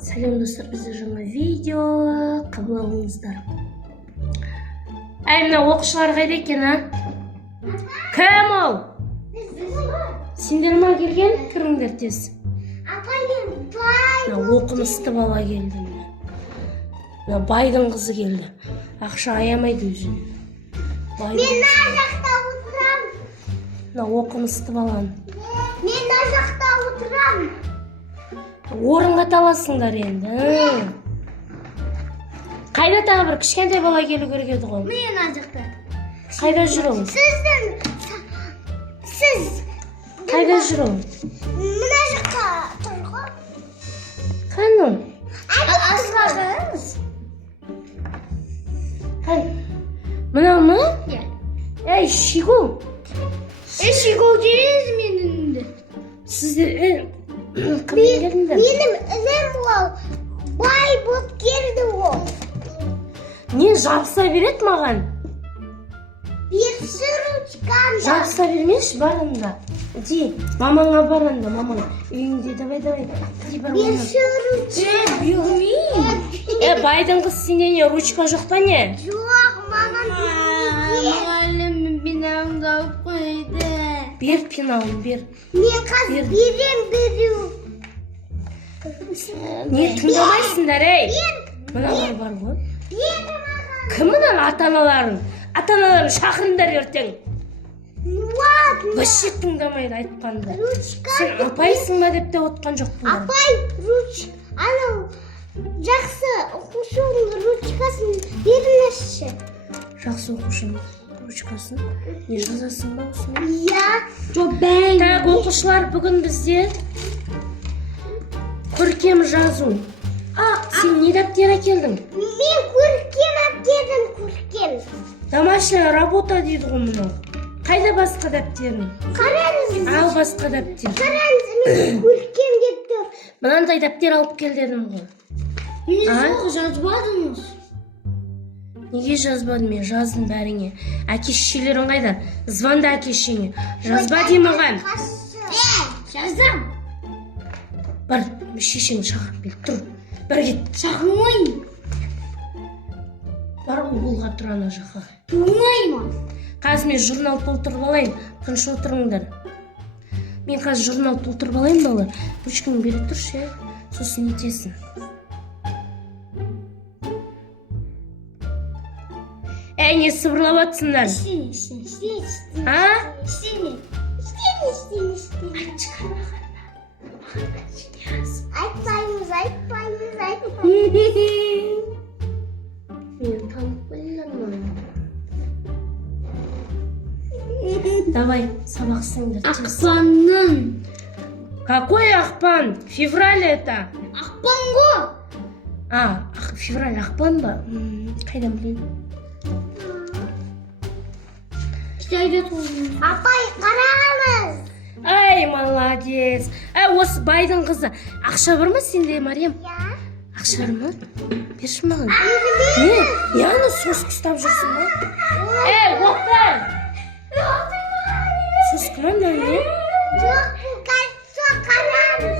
Сәлем достар, бізде жаңа видео қабыл алыңыздар. Әй, мына оқушылар қайда екен, а? Кім ол? Сендер ма келген? Кіріңдер тез. Оқымысты бала келді. Байдың қызы келді. Ақша аямайды өзіне. Мен мына жақта отырам. Оқымысты баланы. Мен мына жақта отырам. Орынға таласыңдар енді. Қайда тағы бір кішкентай бала келу керек еді ғой. Мен мына жақта. Қайда жүріңіз? Сіз Қайда жүріңіз? мына жақта тұр ғой. Қаным? Асыға қараңыз. Мына ма? Иә. Әй, Шигу. Шигу дейсіз менің. Сіздер кіммен келдіңдер? Менің інім ол. Бай болып келді ол. Не жабыса береді маған? Берші ручканы. Жабыса бермеші, барында. Иди, мамаңа барында, мамаң. Үйіңде, давай. Иди, бар мамаң. Берші ручканы. Байдың қыз сенде не, ручка жоқ па не? Жоқ, мамам мұғалім пеналымды алып қойды. Бер пеналын, бер. Мен қазір беру. Не тыңдамайсыңдар, ей? Мыналар бар ғой. Кім мынан ата-аналарың? Ата-аналарын шақырыңдар ертең. Вообще тыңдамайды айтқанды. Сен апайсың ба деп те отқан жоқ бұлар. Апай, анау жақсы оқушының ручкасын беріңізші. Жақсы оқушының ручкасын. Не жазасың ба осымен? Иә. Так, оқушылар, бүгін бізде көркем жазу. Сен не дәптер әкелдің? Мен көркем әптердім, көркем. Домашняя работа дейді ғой мұны. Қайда басқа дәптерің? Қараңыз. Ал басқа дәптер. Қараңыз, мен көркем деп тұр. Мынандай дәптер алып кел дедім ғой. Жазбадыңыз. Неге жазбадым мен? Жаздым бәріңе. Әке-шешелерің қайда? Звонда әке-шешеңе. Жазба дей маған. Жазам. Бар, шешеңді шақырып кел. Тұр. Бір кет. Шақырмайым. Бар ғой болға тұр ана жаққа. Тұрмаймын. Қазір мен журнал толтырып алайын. Тыныш отырыңдар. Мен қазір журнал толтырып алайын балалар. Ручкаңды бере тұршы, сосын нетесің. Әй, не сыбырлап атсыңдар? Істене. А? Істене. Айтпаймыз. Мен танып қойдым. Давай, сабақ істеңдер. Ақпанның. Какой ақпан? Февраль это. Ақпан ғой. Февраль ақпан ба? Қайдан білейін? Апай, қараңыз. Ай, молодец. Осы байдың қызы. Ақша бар ма сенде, Мариям? Иә. Ақша бар ма? Берші маған. Не? Яны соск ұстап жүрсің ба? Оқтар! Соск ма не? Жоқ, бұл кольцо қараңыз.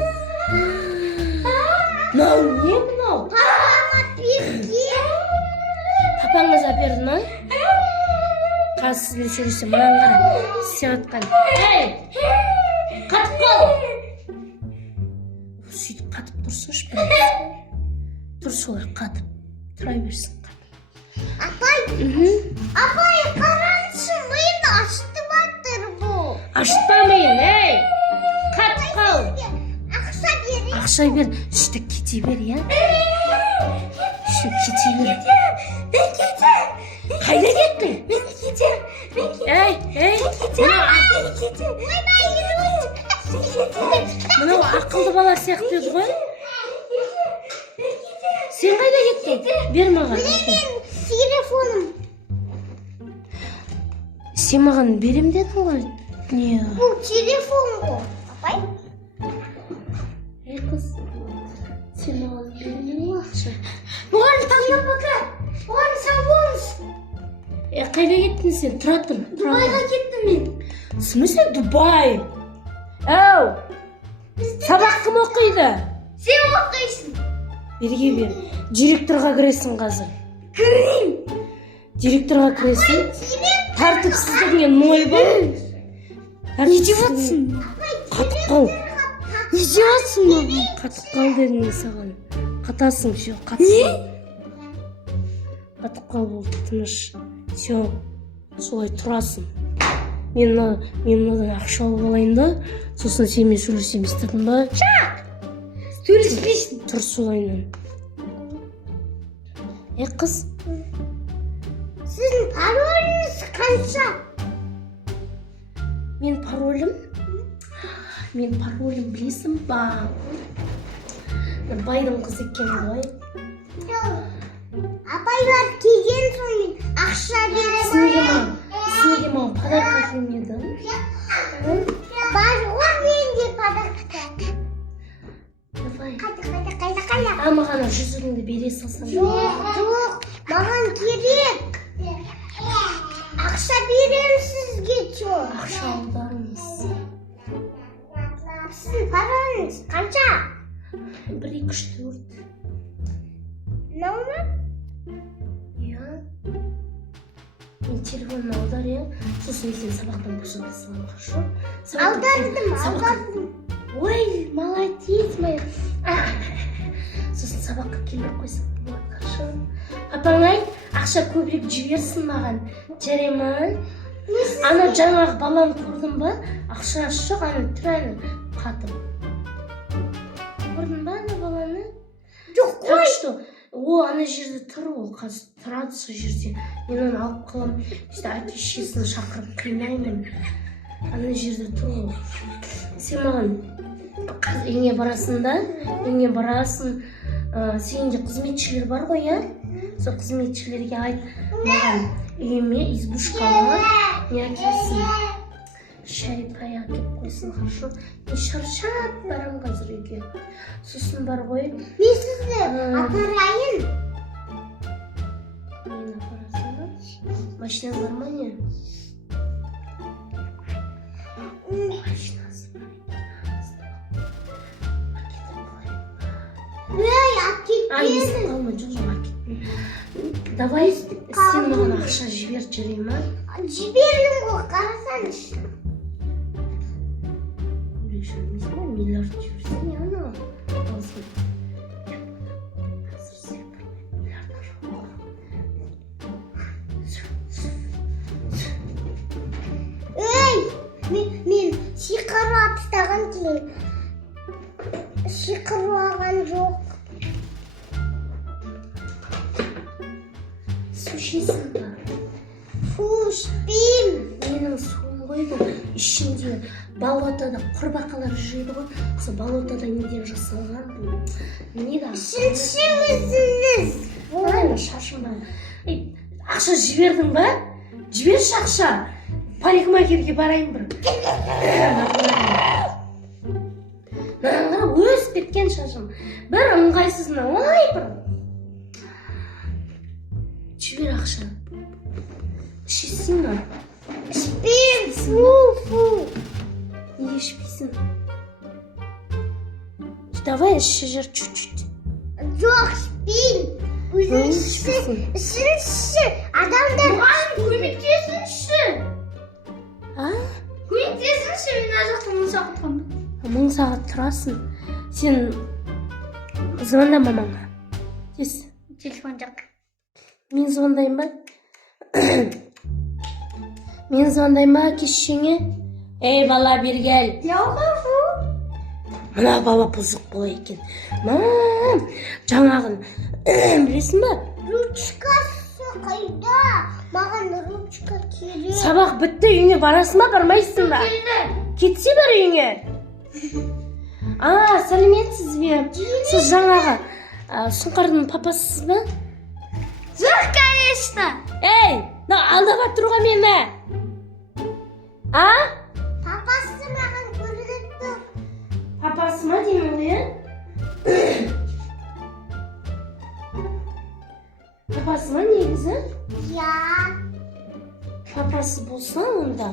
Мынау не мынау? Папама берген. Папаңызға берді ма? Қазір сізбен сөйлесем, мынаны қара. Істеп атқан. Қатып қал! Сөйтіп қатып тұрсыншы біраз. Тұр солай қатып. Тұра берсін қатып. Апай, қараңызшы, миын ашты баттыр бұл. Ашытпамайын, қатып қал. Ақша берейін. Ақша бер, ішті кете бер, я? Ішті кете бер. Мен кетем. Қайда кеттің? Мен кетем. Мынау ақылды бала сияқты еді ғой? Сен қайда кеттің? Бер маған. Мен телефоным. Сен маған берем дедің ғой? Не? Бұл телефон ғой. Апай? Қыз, сен маған бермедің ғой ақша? Бұған таңдап бақа. Бұған сау болыңыз. Қайда кеттің сен? Тұра тұр. Дубайға кеттім мен. В смысле Дубай? Сабақ кім оқиды? Сен оқисың. Берге бер. Директорға кіресің қазір. Кірейін. Директорға кіресің. Тәртіпсіздігіңе ноль бар. Не деп жатсың? Қатып қал. Не деп жатсың маған? Қатып қал дедім мен саған. Қатасың, все, қатып. Қатып қал болды, тыныш. Все, солай тұрасың. Мен мынадан ақша алып алайын да, сосын сенімен сөйлесемін, естідің ба? Сөйлеспейсің. Тұр солайынан. Қыз, Сіздің пароліңіз қанша? мен паролім білесің ба? Байдың қызы екен ғой. Апайлар келген соң ақша беремін. Сізге маған подарка келмеді. Бар ғой менде подарка. Давай. Қайда. Маған 100-іңді бере салсаң. Жоқ, маған керек. Ақша беремін сізге, чо. Ақша аударыңыз. Сіздің пароліңіз қанша? 1, 2, 3, 4. Мынау ма? Иә. Мен телефонын аудар, иә. Сосын сен сабақтан босата салам, хорошо? Аудардым. Ой, молодец, моя. Сосын сабаққа келмей қойсаң болады, хорошо? Папаң айт, ақша көбірек жіберсін маған. Жарай ма? Ана жаңағы баланы көрдің ба? Ақшасы жоқ, ана түрәні қатып. Көрдің ба ана баланы? Жоқ, Так что, ана жерде тұр ол, қазір тұрады сол жерде. Мен оны алып қалам, әке-шешесін шақырып қинаймын. Ана жерде тұр ол. Сен маған үйіңе барасың да, сенде қызметшілер бар ғой, иә? Сол қызметшілерге айт, маған үйіме, избушкама не әкелсін. Шай-пай әкеп қойсын, хорошо? Мен шаршап барам қазір үйге. Сосын бар ғой. Мен сізді апарайын. Мені апарасың ба? Машина бар ма не? Машинасы бар. Естіп қалма, жоқ, әкеттім. Давай, сен маған ақша жібер, жүрей ма? Жібердім ғой, қарасаңшы. Миллиард жіберсің, я ана. Алсын. Қазір сен миллиардқа жоқ. Мен шиқырып тастаған кейін. Шиқырып алған жоқ. Су ішесің ба? Фу, ішпеймін. Менің суым ғой бұл. Ішінде болотада құрбақалар жүреді ғой. Сол болотада неден жасалған бұл. Не да? Үшінші өзіңіз. Ой, шашым бар. Ақша жібердің ба? Жіберші ақша. Парикмахерге барайын бір. Мына өсіп кеткен шашым. Бір ыңғайсызына, ой бір. Жібер ақша. Ішесің ба? Ішпеймін, фу. Неге ішпейсің? Давай іші жер чуть-чуть. Жоқ, ішпеймін. Өзің ішінші. Адамдар... Көмектесінші. Көмектесінші, мен ар жақта 1000 сағат тұрмын. 1000 сағат тұрасың. Сен звонда мамаңа. Тез. Телефон жоқ. Мен звондайын ба? Мен звондайын ба әке-шешеңе? Ей, бала, бері кел. Мына бала бұзық бола екен. Мам, жаңағын білесің ба? Ручкасы қайда? Маған ручка керек. Сабақ бітті, үйіңе барасың ба, бармайсың ба? Кетсе бар үйіңе. Сәлеметсіз бе? Сіз жаңағы Сұңқардың папасысыз ба? Жоқ, конечно. Ей, алдыға тұруға мені. Папасы маған көрінді. Папасы ма деймін ғой, Папасы ма негізі? Я. Папасы болса онда.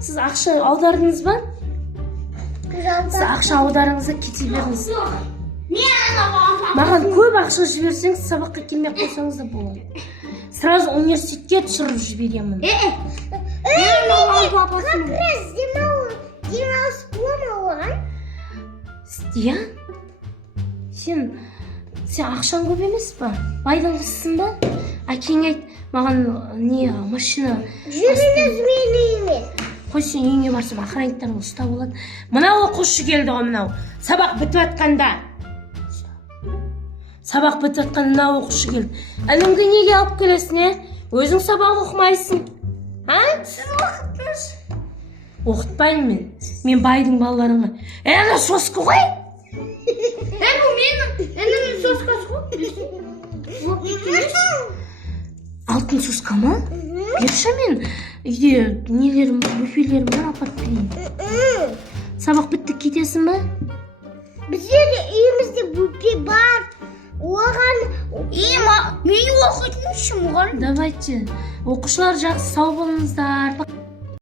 Сіз ақша аудардыңыз ба? Сіз ақша аударыңыз да кете беріңіз. Маған көп ақша жіберсеңіз, сабаққа келмей қойсаңыз да болады. Сразу университетке түсіріп жіберемін. Как раз Димас болмаған. Стиян? Сен ақшаң көп емес па? Байдың қызысың ба? Әкең айт, маған машина... Жүріңіз мені емес. Қой, сен үйіңе барсам, охранниктар ұстап алады. Мынау оқушы келді ғой, мынау. Сабақ бітіп жатқанда. Сабақ бітіп жатқанда мынау оқушы келді. Әліңді неге алып келесің, өзің сабақ оқымайсың. Сіз оқыттыңыз. Оқытпаймын мен. Мен байдың балаларыңа. Әне соска ғой. Бұл менің соскасы ғой. Алтын соска ма? Берші мен. Үйде нелерім, буфелерім бар, апарып берейін. Сабақ бітті, кетесің ба? Біздерде үйімізде бүпе бар. Оған... Мен оқитын үшін мұғалім. Давайте. Оқушылар жақсы, сау болыңыздар.